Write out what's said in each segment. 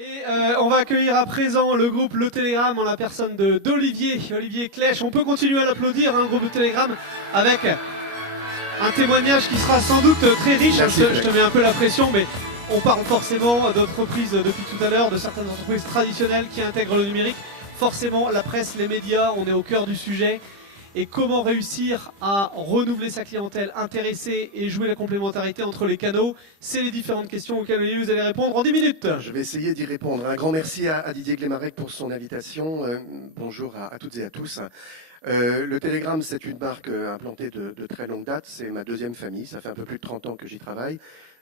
Et on va accueillir à présent le groupe Le Télégramme en la personne d'Olivier Clèche. On peut continuer à l'applaudir, hein, groupe Le Télégramme, avec un témoignage qui sera sans doute très riche. Je te mets un peu la pression, mais on parle forcément d'entreprises depuis tout à l'heure, de certaines entreprises traditionnelles qui intègrent le numérique. Forcément, la presse, les médias, on est au cœur du sujet. Et comment réussir à renouveler sa clientèle, intéresser et jouer la complémentarité entre les canaux, c'est les différentes questions auxquelles vous allez répondre en 10 minutes. Je vais essayer d'y répondre. Un grand merci à Didier Glemarec pour son invitation. Bonjour à toutes et à tous. Le Télégramme, c'est une marque implantée de très longue date. C'est ma deuxième famille. Ça fait un peu plus de 30 ans que j'y travaille.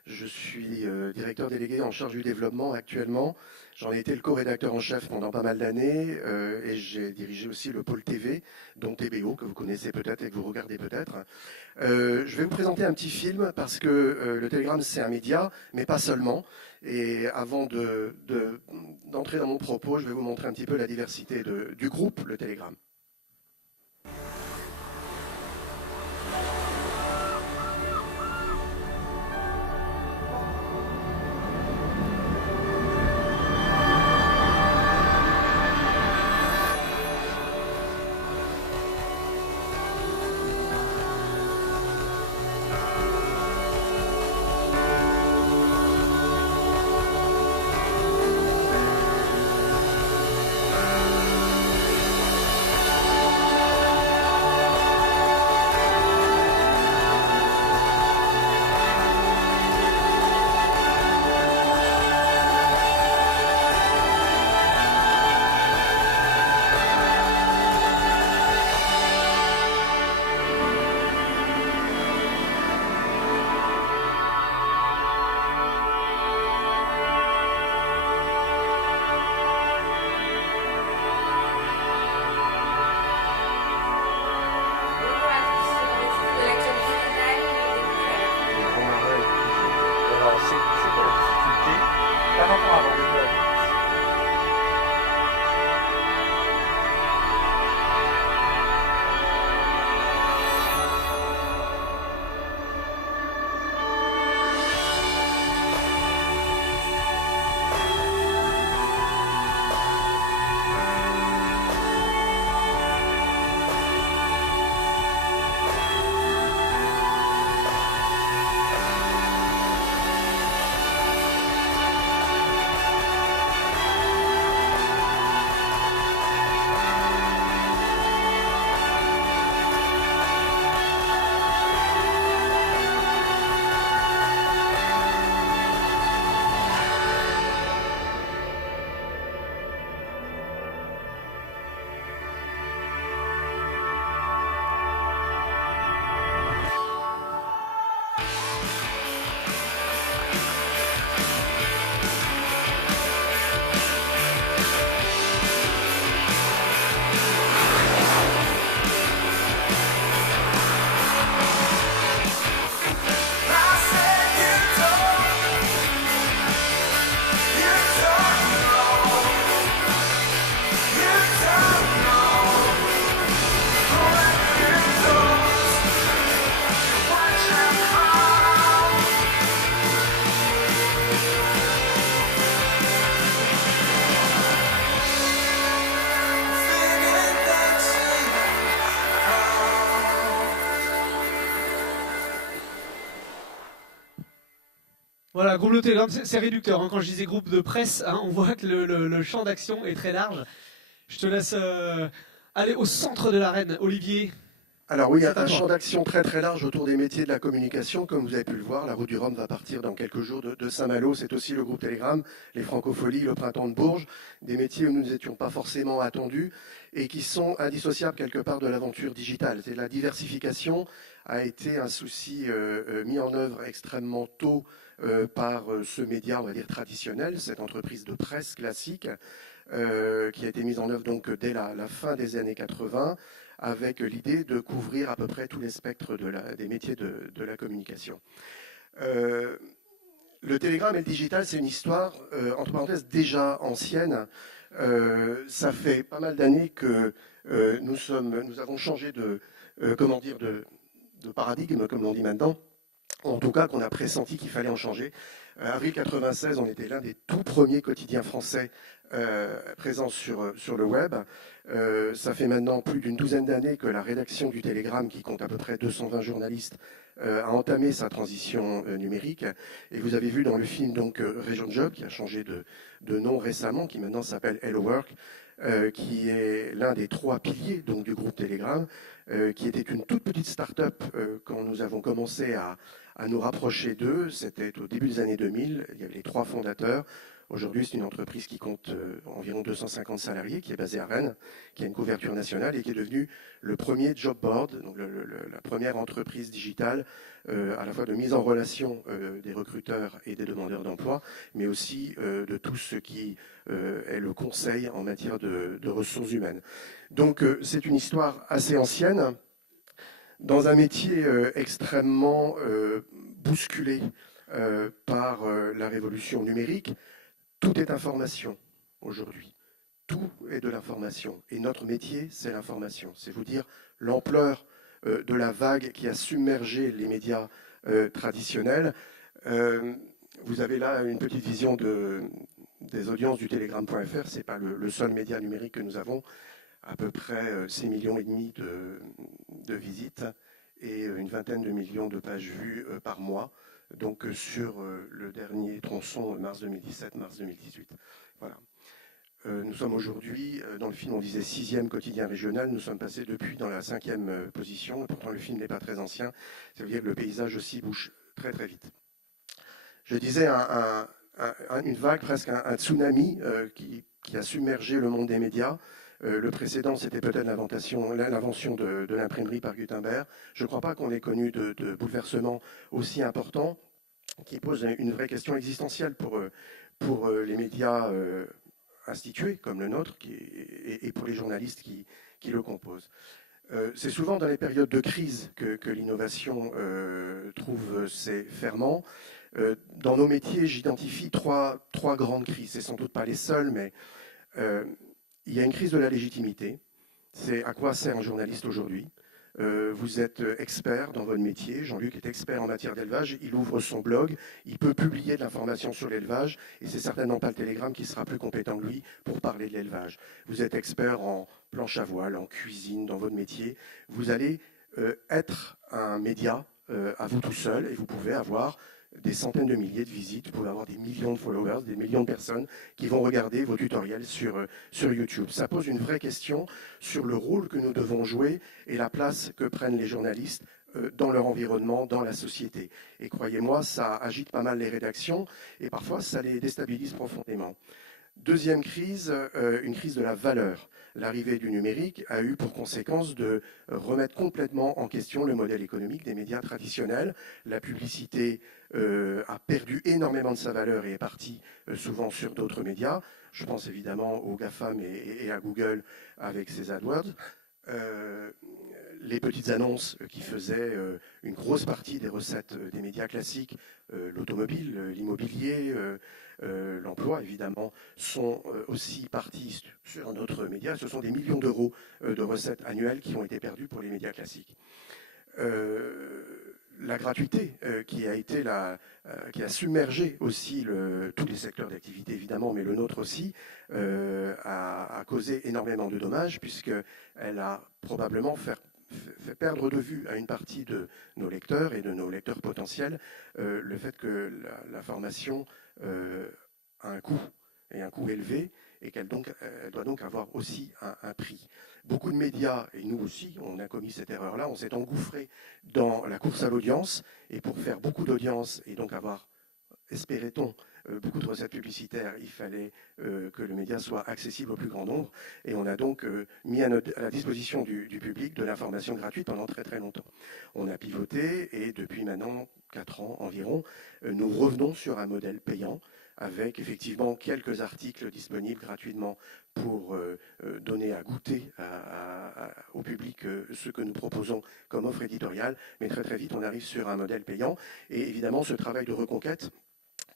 Je suis directeur délégué en charge du développement actuellement. J'en ai été le co-rédacteur en chef pendant pas mal d'années et j'ai dirigé aussi le pôle TV, dont TBO, que vous connaissez peut-être et que vous regardez peut-être. Je vais vous présenter un petit film parce que le Télégramme, c'est un média, mais pas seulement. Et avant d'entrer dans mon propos, je vais vous montrer un petit peu la diversité du groupe, le Télégramme. Voilà, groupe Le Télégramme, c'est réducteur. Hein. Quand je disais groupe de presse, hein, on voit que le champ d'action est très large. Je te laisse aller au centre de l'arène, Olivier. Alors oui, il y a un champ d'action très très large autour des métiers de la communication. Comme vous avez pu le voir, la route du Rhum va partir dans quelques jours de Saint-Malo. C'est aussi le groupe Télégramme, les Francopholies, le Printemps de Bourges, des métiers où nous n'étions pas forcément attendus et qui sont indissociables quelque part de l'aventure digitale. La diversification a été un souci mis en œuvre extrêmement tôt par ce média, on va dire, traditionnel, cette entreprise de presse classique, qui a été mise en œuvre donc dès la fin des années 80, avec l'idée de couvrir à peu près tous les spectres des métiers de la communication. Le télégramme et le digital, c'est une histoire, entre parenthèses, déjà ancienne. Ça fait pas mal d'années que nous avons changé de paradigme, comme l'on dit maintenant. en tout cas qu'on a pressenti qu'il fallait en changer. Avril 96, on était l'un des tout premiers quotidiens français présents sur le web. Ça fait maintenant plus d'une douzaine d'années que la rédaction du Télégramme, qui compte à peu près 220 journalistes, a entamé sa transition numérique. Et vous avez vu dans le film donc Région Job, qui a changé de nom récemment, qui maintenant s'appelle Hello Work, qui est l'un des 3 piliers donc, du groupe Telegram, qui était une toute petite start-up quand nous avons commencé à nous rapprocher d'eux. C'était au début des années 2000. Il y avait les 3 fondateurs. Aujourd'hui, c'est une entreprise qui compte environ 250 salariés, qui est basée à Rennes, qui a une couverture nationale et qui est devenue le premier job board, donc la première entreprise digitale à la fois de mise en relation des recruteurs et des demandeurs d'emploi, mais aussi de tout ce qui est le conseil en matière de ressources humaines. Donc c'est une histoire assez ancienne, dans un métier extrêmement bousculé par la révolution numérique. Tout est information aujourd'hui. Tout est de l'information. Et notre métier, c'est l'information. C'est vous dire l'ampleur de la vague qui a submergé les médias traditionnels. Vous avez là une petite vision des audiences du Telegram.fr. Ce n'est pas le seul média numérique que nous avons. À peu près 6,5 millions de visites et une vingtaine de millions de pages vues par mois. Donc sur le dernier tronçon, mars 2017, mars 2018. Voilà. Nous sommes aujourd'hui, dans le film on disait 6e quotidien régional, nous sommes passés depuis dans la 5e position, et pourtant le film n'est pas très ancien, ça veut dire que le paysage aussi bouge très très vite. Je disais une vague, presque un tsunami qui a submergé le monde des médias. Le précédent, c'était peut-être l'invention de l'imprimerie par Gutenberg. Je ne crois pas qu'on ait connu de bouleversement aussi important qui pose une vraie question existentielle pour les médias institués comme le nôtre et pour les journalistes qui le composent. C'est souvent dans les périodes de crise que l'innovation trouve ses ferments. Dans nos métiers, j'identifie trois grandes crises. Ce ne sont sans doute pas les seules, mais il y a une crise de la légitimité. C'est à quoi sert un journaliste aujourd'hui ? Vous êtes expert dans votre métier. Jean-Luc est expert en matière d'élevage. Il ouvre son blog. Il peut publier de l'information sur l'élevage. Et c'est certainement pas le Télégramme qui sera plus compétent que lui pour parler de l'élevage. Vous êtes expert en planche à voile, en cuisine, dans votre métier. Vous allez être un média à vous tout seul et vous pouvez avoir des centaines de milliers de visites, vous pouvez avoir des millions de followers, des millions de personnes qui vont regarder vos tutoriels sur YouTube. Ça pose une vraie question sur le rôle que nous devons jouer et la place que prennent les journalistes dans leur environnement, dans la société. Et croyez-moi, ça agite pas mal les rédactions et parfois ça les déstabilise profondément. Deuxième crise, une crise de la valeur. L'arrivée du numérique a eu pour conséquence de remettre complètement en question le modèle économique des médias traditionnels. La publicité a perdu énormément de sa valeur et est partie souvent sur d'autres médias. Je pense évidemment aux GAFAM et à Google avec ses AdWords. Les petites annonces qui faisaient une grosse partie des recettes des médias classiques, l'automobile, l'immobilier, l'emploi évidemment, sont aussi partis sur d'autres médias. Ce sont des millions d'euros de recettes annuelles qui ont été perdues pour les médias classiques. La gratuité qui a submergé aussi tous les secteurs d'activité évidemment, mais le nôtre aussi, a causé énormément de dommages puisqu'elle a probablement fait perdre de vue à une partie de nos lecteurs et de nos lecteurs potentiels le fait que l'information a un coût, et un coût élevé, et qu'elle doit donc avoir aussi un prix. Beaucoup de médias, et nous aussi, on a commis cette erreur-là, on s'est engouffré dans la course à l'audience, et pour faire beaucoup d'audience, et donc avoir, espérait-on, beaucoup de recettes publicitaires, il fallait que le média soit accessible au plus grand nombre, et on a donc mis à la disposition du public de l'information gratuite pendant très très longtemps. On a pivoté, et depuis maintenant 4 ans environ, nous revenons sur un modèle payant, avec effectivement quelques articles disponibles gratuitement pour donner à goûter au public ce que nous proposons comme offre éditoriale, mais très très vite on arrive sur un modèle payant, et évidemment ce travail de reconquête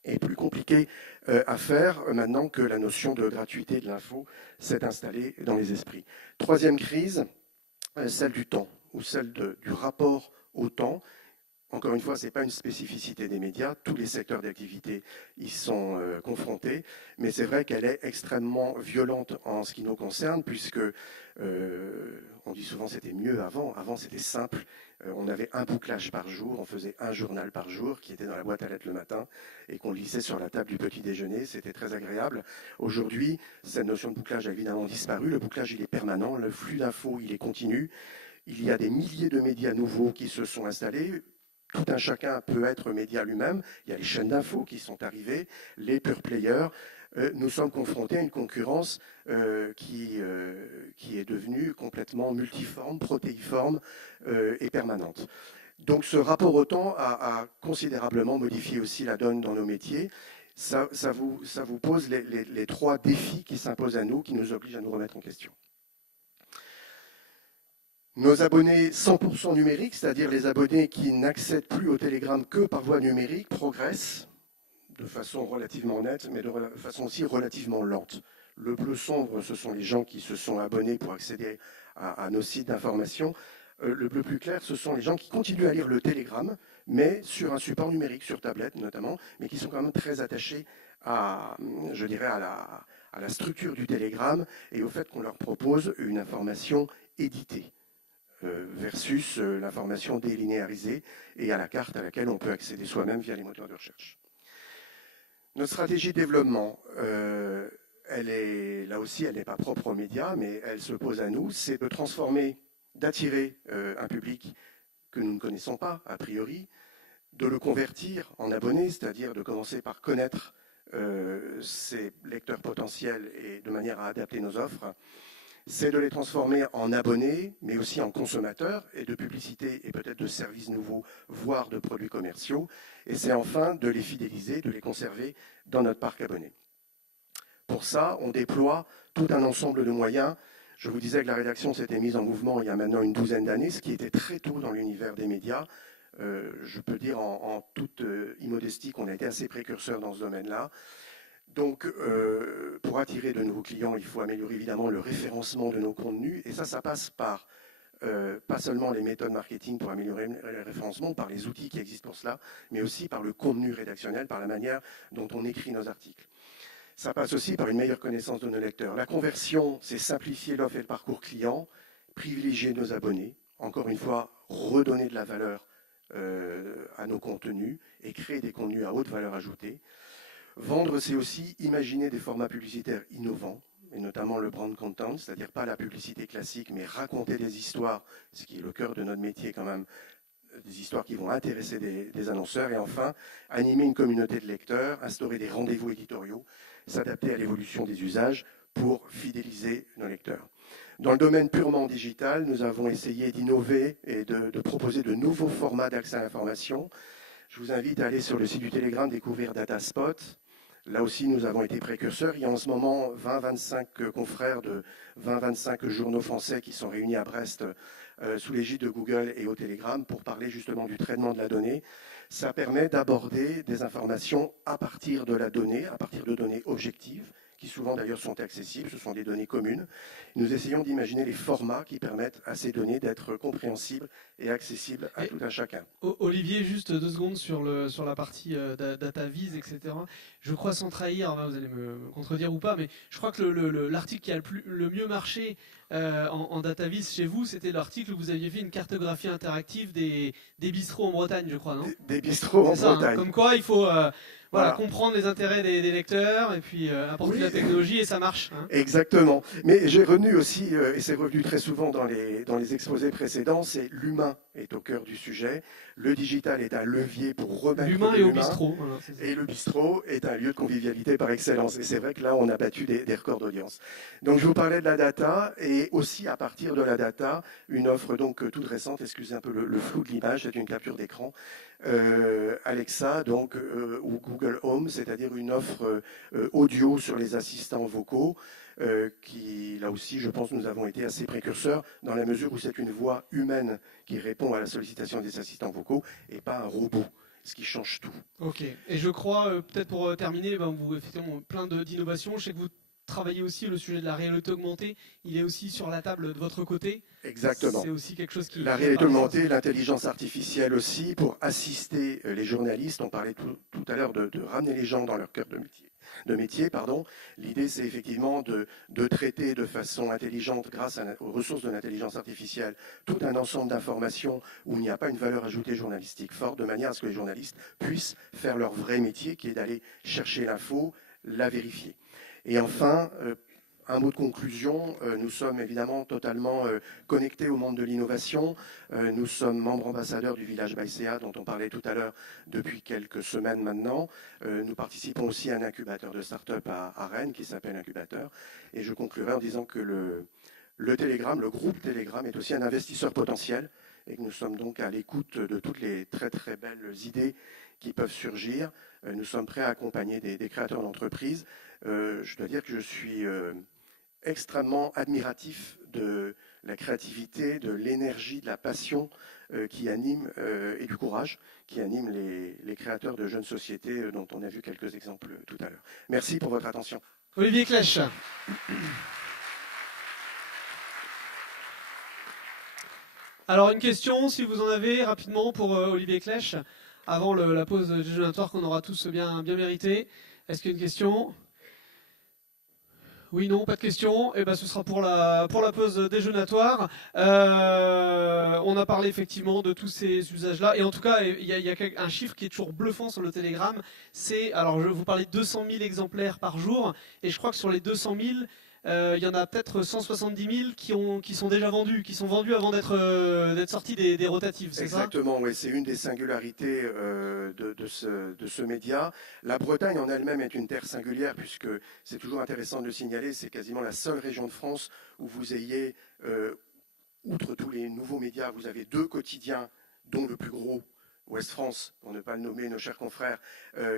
est plus compliqué à faire maintenant que la notion de gratuité de l'info s'est installée dans les esprits. Troisième crise, celle du temps, ou celle du rapport au temps. Encore une fois, ce n'est pas une spécificité des médias, tous les secteurs d'activité y sont confrontés, mais c'est vrai qu'elle est extrêmement violente en ce qui nous concerne, puisque on dit souvent c'était mieux avant, avant c'était simple, on avait un bouclage par jour, on faisait un journal par jour qui était dans la boîte à lettres le matin et qu'on glissait sur la table du petit déjeuner, c'était très agréable. Aujourd'hui, cette notion de bouclage a évidemment disparu, le bouclage il est permanent, le flux d'infos il est continu, il y a des milliers de médias nouveaux qui se sont installés. Tout un chacun peut être média lui-même. Il y a les chaînes d'infos qui sont arrivées, les pure players. Nous sommes confrontés à une concurrence qui est devenue complètement multiforme, protéiforme et permanente. Donc ce rapport au temps a considérablement modifié aussi la donne dans nos métiers. Ça vous pose les trois défis qui s'imposent à nous, qui nous obligent à nous remettre en question. Nos abonnés 100% numériques, c'est-à-dire les abonnés qui n'accèdent plus au Telegram que par voie numérique, progressent de façon relativement nette, mais de façon aussi relativement lente. Le bleu sombre, ce sont les gens qui se sont abonnés pour accéder à nos sites d'information. Le bleu plus clair, ce sont les gens qui continuent à lire le Telegram, mais sur un support numérique, sur tablette notamment, mais qui sont quand même très attachés à, je dirais, à la structure du Telegram et au fait qu'on leur propose une information éditée versus l'information délinéarisée et à la carte à laquelle on peut accéder soi-même via les moteurs de recherche. Notre stratégie de développement, là aussi, elle n'est pas propre aux médias, mais elle se pose à nous, c'est de transformer, d'attirer un public que nous ne connaissons pas, a priori, de le convertir en abonnés, c'est-à-dire de commencer par connaître ses lecteurs potentiels et de manière à adapter nos offres. C'est de les transformer en abonnés, mais aussi en consommateurs et de publicité et peut-être de services nouveaux, voire de produits commerciaux. Et c'est enfin de les fidéliser, de les conserver dans notre parc abonné. Pour ça, on déploie tout un ensemble de moyens. Je vous disais que la rédaction s'était mise en mouvement il y a maintenant une douzaine d'années, ce qui était très tôt dans l'univers des médias. Je peux dire en toute immodestie qu'on a été assez précurseurs dans ce domaine-là. Donc, pour attirer de nouveaux clients, il faut améliorer évidemment le référencement de nos contenus. Et ça passe par pas seulement les méthodes marketing pour améliorer le référencement, par les outils qui existent pour cela, mais aussi par le contenu rédactionnel, par la manière dont on écrit nos articles. Ça passe aussi par une meilleure connaissance de nos lecteurs. La conversion, c'est simplifier l'offre et le parcours client, privilégier nos abonnés, encore une fois, redonner de la valeur à nos contenus et créer des contenus à haute valeur ajoutée. Vendre, c'est aussi imaginer des formats publicitaires innovants, et notamment le brand content, c'est-à-dire pas la publicité classique, mais raconter des histoires, ce qui est le cœur de notre métier quand même, des histoires qui vont intéresser des annonceurs. Et enfin, animer une communauté de lecteurs, instaurer des rendez-vous éditoriaux, s'adapter à l'évolution des usages pour fidéliser nos lecteurs. Dans le domaine purement digital, nous avons essayé d'innover et de proposer de nouveaux formats d'accès à l'information. Je vous invite à aller sur le site du Telegram, découvrir Dataspot. Là aussi, nous avons été précurseurs. Il y a en ce moment 20-25 confrères de 20-25 journaux français qui sont réunis à Brest sous l'égide de Google et au Telegram pour parler justement du traitement de la donnée. Ça permet d'aborder des informations à partir de la donnée, à partir de données objectives, qui souvent d'ailleurs sont accessibles, ce sont des données communes. Nous essayons d'imaginer les formats qui permettent à ces données d'être compréhensibles et accessibles à tout un chacun. Olivier, juste 2 secondes sur la partie DataVis, etc. Je crois sans trahir, vous allez me contredire ou pas, mais je crois que l'article qui a le mieux marché en DataVis chez vous, c'était l'article où vous aviez fait une cartographie interactive des bistrots en Bretagne, je crois, non ? Des bistrots en Bretagne. Comme quoi, il faut comprendre les intérêts des lecteurs et puis apporter de la technologie et ça marche. Hein. Exactement. Mais j'ai revenu aussi, et c'est revenu très souvent dans les exposés précédents, c'est l'humain est au cœur du sujet. Le digital est un levier pour remettre l'humain et au bistrot. Voilà, et le bistrot est un lieu de convivialité par excellence. Et c'est vrai que là, on a battu des records d'audience. Donc je vous parlais de la data et aussi à partir de la data, une offre donc toute récente, excusez un peu le flou de l'image, c'est une capture d'écran. Alexa donc, ou Google Home, c'est-à-dire une offre audio sur les assistants vocaux qui, là aussi, je pense, nous avons été assez précurseurs dans la mesure où c'est une voix humaine qui répond à la sollicitation des assistants vocaux et pas un robot, ce qui change tout. Ok. Et je crois, peut-être pour terminer, vous effectivement plein d'innovations. Je sais que vous travaillez aussi le sujet de la réalité augmentée. Il est aussi sur la table de votre côté. Exactement. C'est aussi quelque chose qui... La réalité augmentée, l'intelligence artificielle aussi, pour assister les journalistes. On parlait tout à l'heure de ramener les gens dans leur cœur de métier. L'idée, c'est effectivement de traiter de façon intelligente, grâce aux ressources de l'intelligence artificielle, tout un ensemble d'informations où il n'y a pas une valeur ajoutée journalistique forte, de manière à ce que les journalistes puissent faire leur vrai métier, qui est d'aller chercher l'info, la vérifier. Et enfin, un mot de conclusion, nous sommes évidemment totalement connectés au monde de l'innovation. Nous sommes membres ambassadeurs du village Baïséa, dont on parlait tout à l'heure depuis quelques semaines maintenant. Nous participons aussi à un incubateur de start-up à Rennes qui s'appelle Incubateur. Et je conclurai en disant que le Telegram, le groupe Telegram, est aussi un investisseur potentiel et que nous sommes donc à l'écoute de toutes les très très belles idées qui peuvent surgir. Nous sommes prêts à accompagner des créateurs d'entreprises. Je dois dire que je suis extrêmement admiratif de la créativité, de l'énergie, de la passion qui anime, et du courage qui anime les créateurs de jeunes sociétés dont on a vu quelques exemples tout à l'heure. Merci pour votre attention. Olivier Clèche. Alors une question, si vous en avez rapidement pour Olivier Clèche, avant la pause déjeunatoire qu'on aura tous bien méritée. Est-ce qu'il y a une question ? Oui, non, pas de question. Eh ben, ce sera pour la pause déjeunatoire. On a parlé effectivement de tous ces usages-là. Et en tout cas, il y a un chiffre qui est toujours bluffant sur le Telegram. C'est, alors je vous parlais de 200 000 exemplaires par jour. Et je crois que sur les 200 000, il y en a peut-être 170 000 qui sont déjà vendus, qui sont vendus avant d'être sortis des rotatives, c'est ça ? Exactement, oui, c'est une des singularités de ce média. La Bretagne en elle-même est une terre singulière, puisque c'est toujours intéressant de le signaler, c'est quasiment la seule région de France où vous ayez, outre tous les nouveaux médias, vous avez 2 quotidiens, dont le plus gros, Ouest France, pour ne pas le nommer, nos chers confrères,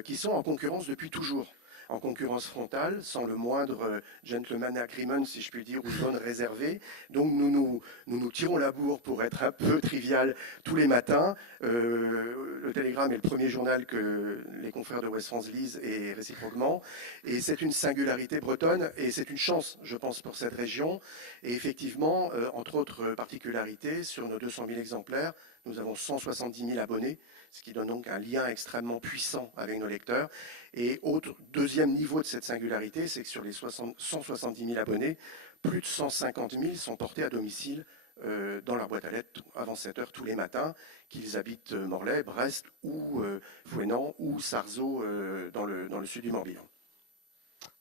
qui sont en concurrence depuis toujours. En concurrence frontale, sans le moindre gentleman agreement, si je puis dire, ou zone réservée. Donc nous tirons la bourre pour être un peu trivial tous les matins. Le Télégramme est le premier journal que les confrères de Ouest France lisent et réciproquement. Et c'est une singularité bretonne et c'est une chance, je pense, pour cette région. Et effectivement, entre autres particularités, sur nos 200 000 exemplaires, nous avons 170 000 abonnés, ce qui donne donc un lien extrêmement puissant avec nos lecteurs. Et deuxième niveau de cette singularité, c'est que sur les 170 000 abonnés, plus de 150 000 sont portés à domicile dans leur boîte à lettres avant 7 heures tous les matins, qu'ils habitent Morlaix, Brest ou Fouesnant ou Sarzeau dans le sud du Morbihan.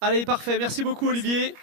Allez, parfait. Merci beaucoup, Olivier.